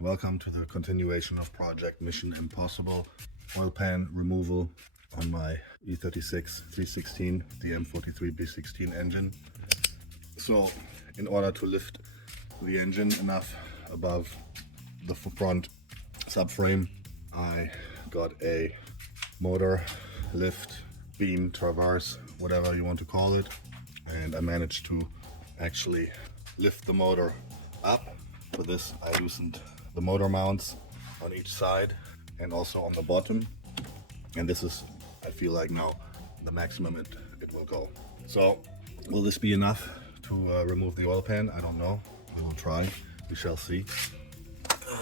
Welcome to the continuation of Project Mission Impossible oil pan removal on my E36 316 DM43 B16 engine. So in order to lift the engine enough above the front subframe, I got a motor lift, beam, traverse, whatever you want to call it, and I managed to actually lift the motor up. For this I loosened the motor mounts on each side and also on the bottom, and this is, I feel like now, the maximum it will go. So will this be enough to remove the oil pan? I don't know. We will try. We shall see.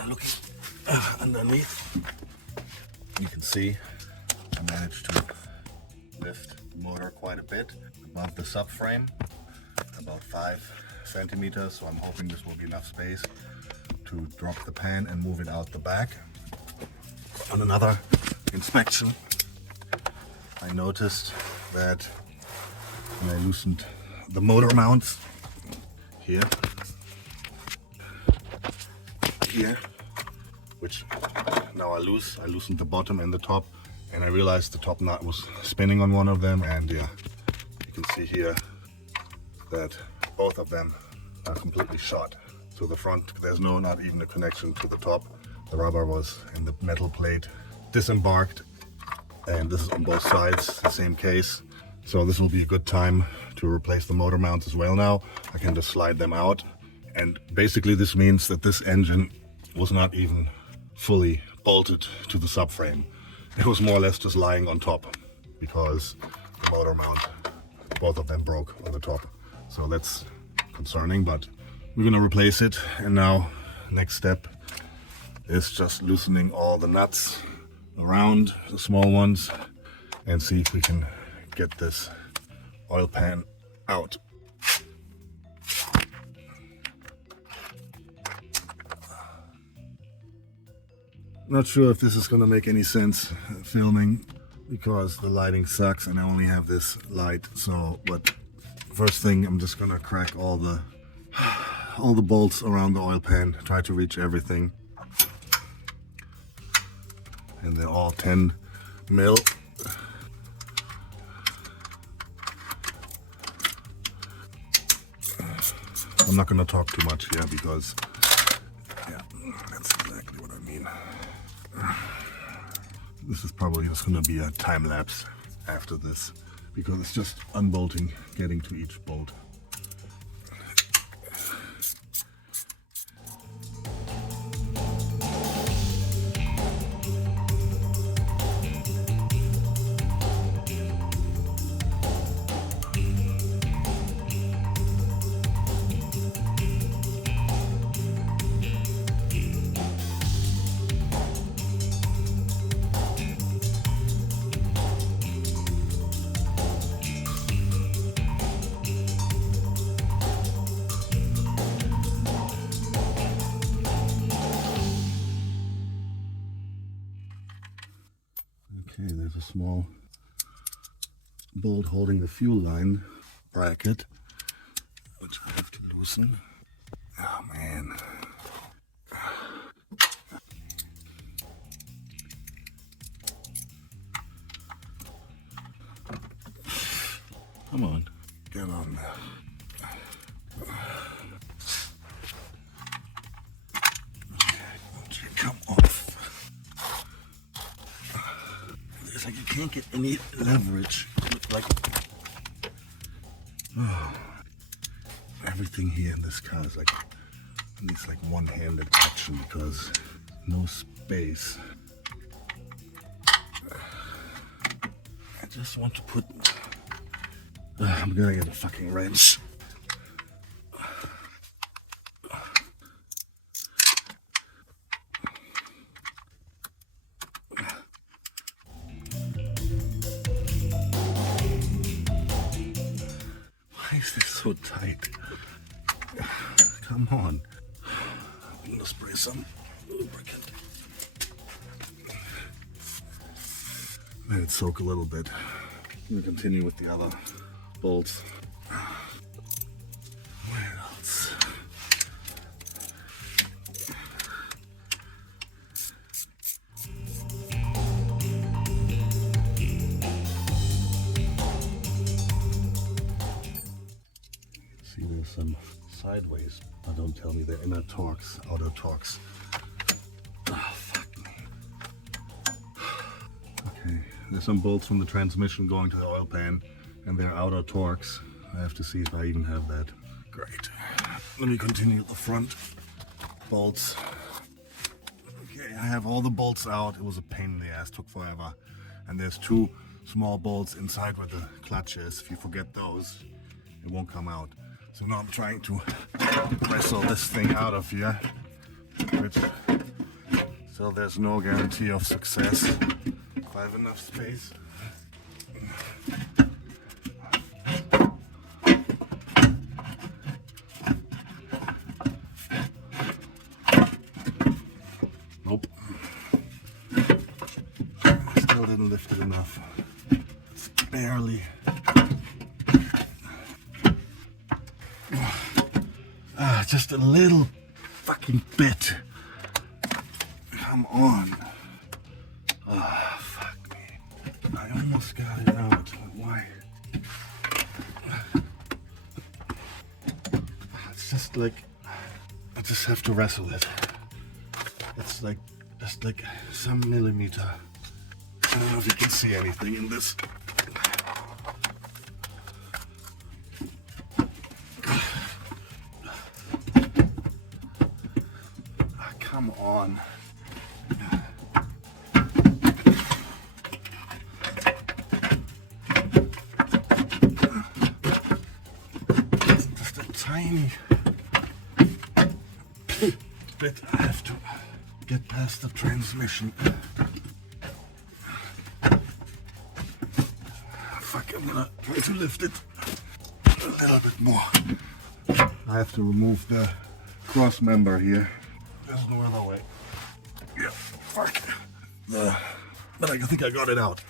Looking underneath, you can see I managed to lift the motor quite a bit above the subframe, about 5 centimeters, so I'm hoping this will be enough space to drop the pan and move it out the back. On another inspection, I noticed that when I loosened the motor mounts here, which now I loosened the bottom and the top, and I realized the top nut was spinning on one of them, and yeah, you can see here that both of them are completely shot. To the front, there's not even a connection to the top. The rubber was in the metal plate disembarked, and this is on both sides, the same case. So this will be a good time to replace the motor mounts as well now. I can just slide them out, and basically this means that this engine was not even fully bolted to the subframe. It was more or less just lying on top because the motor mount, both of them broke on the top. So that's concerning, but we're gonna replace it. And now next step is just loosening all the nuts around, the small ones, and see if we can get this oil pan out. Not sure if this is gonna make any sense filming because the lighting sucks and I only have this light. So, but first thing, I'm just gonna crack all the bolts around the oil pan, try to reach everything, and they're all 10 mil. I'm not going to talk too much here because yeah, that's exactly what I mean. This is probably just going to be a time lapse after this because it's just unbolting, getting to each bolt. Okay, there's a small bolt holding the fuel line bracket, which I have to loosen. Oh man. Come on, get on there. Come off. It's like you can't get any leverage. Like, oh, everything here in this car is like, needs like one-handed action because no space. I just want to put, I'm gonna get a fucking wrench. Why is this so tight? Come on. I'm gonna spray some lubricant. Let it soak a little bit. I'm gonna continue with the other bolts. Where else? See, there's some sideways. Oh, don't tell me they're inner torques, outer torques. Oh, fuck me. Okay, there's some bolts from the transmission going to the oil pan, and they're outer torques. I have to see if I even have that. Great. Let me continue the front bolts. Okay, I have all the bolts out. It was a pain in the ass, took forever. And there's two small bolts inside where the clutch is. If you forget those, it won't come out. So now I'm trying to wrestle this thing out of here. So there's no guarantee of success. If I have enough space. Nope. Still didn't lift it enough. It's barely. Just a little fucking bit. Come on. Ah, fuck me. I almost got it out. Why? It's just like I just have to wrestle it. It's like just like some millimeter. I don't know if you can see anything in this. Come on. Just a tiny bit. I have to get past the transmission. Fuck, I'm gonna try to lift it a little bit more. I have to remove the cross member here. There's no other way. Yeah, fuck. But I think I got it out.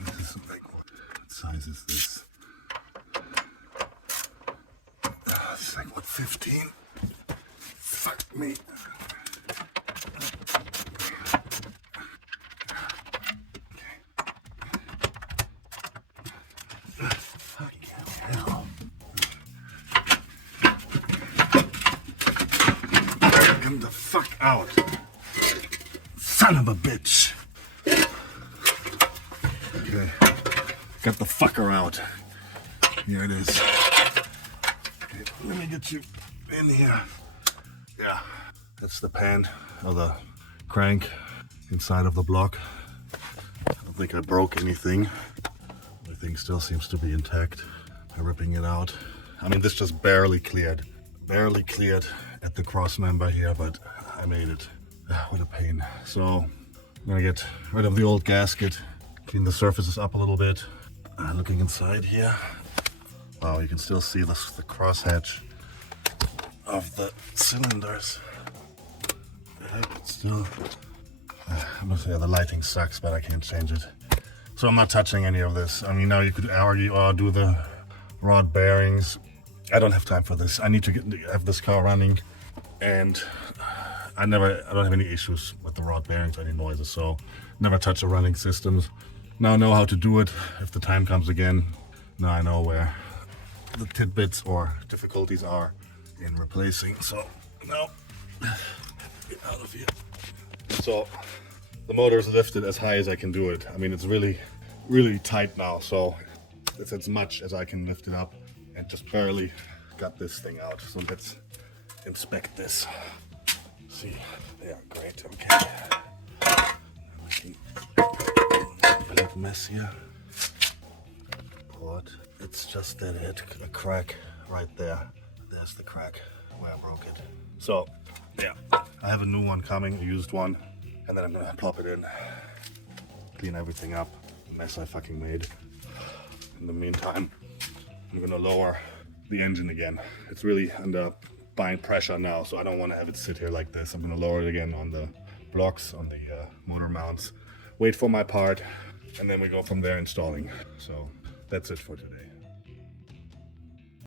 This is like, what size is this? It's like, what, 15? Fuck me. The fuck out. Son of a bitch. Okay. Got the fucker out. Here it is. Okay, let me get you in here. Yeah. That's the pan or the crank inside of the block. I don't think I broke anything. Everything still seems to be intact. I'm ripping it out. I mean, this just barely cleared. Barely cleared at the cross member here, but I made it. What a pain. So I'm gonna get rid of the old gasket, clean the surfaces up a little bit. Looking inside here, wow, you can still see the crosshatch of the cylinders. It's still, I must say the lighting sucks, but I can't change it. So I'm not touching any of this. I mean, now you could argue or do the rod bearings. I don't have time for this. I need to have this car running, and I don't have any issues with the rod bearings, any noises, so never touch the running systems. Now I know how to do it if the time comes again. Now I know where the tidbits or difficulties are in replacing. So now, get out of here. So the motor is lifted as high as I can do it. I mean, it's really, really tight now, so it's as much as I can lift it up. And just barely got this thing out. So let's inspect this. See, yeah, great, okay. Making a big mess here. But it's just that it hit a crack right there. There's the crack where I broke it. So, yeah, I have a new one coming, a used one, and then I'm gonna plop it in, clean everything up, the mess I fucking made. In the meantime, I'm gonna lower the engine again. It's really under buying pressure now, so I don't want to have it sit here like this. I'm going to lower it again on the blocks, on the motor mounts, wait for my part, and then we go from there installing. So that's it for today.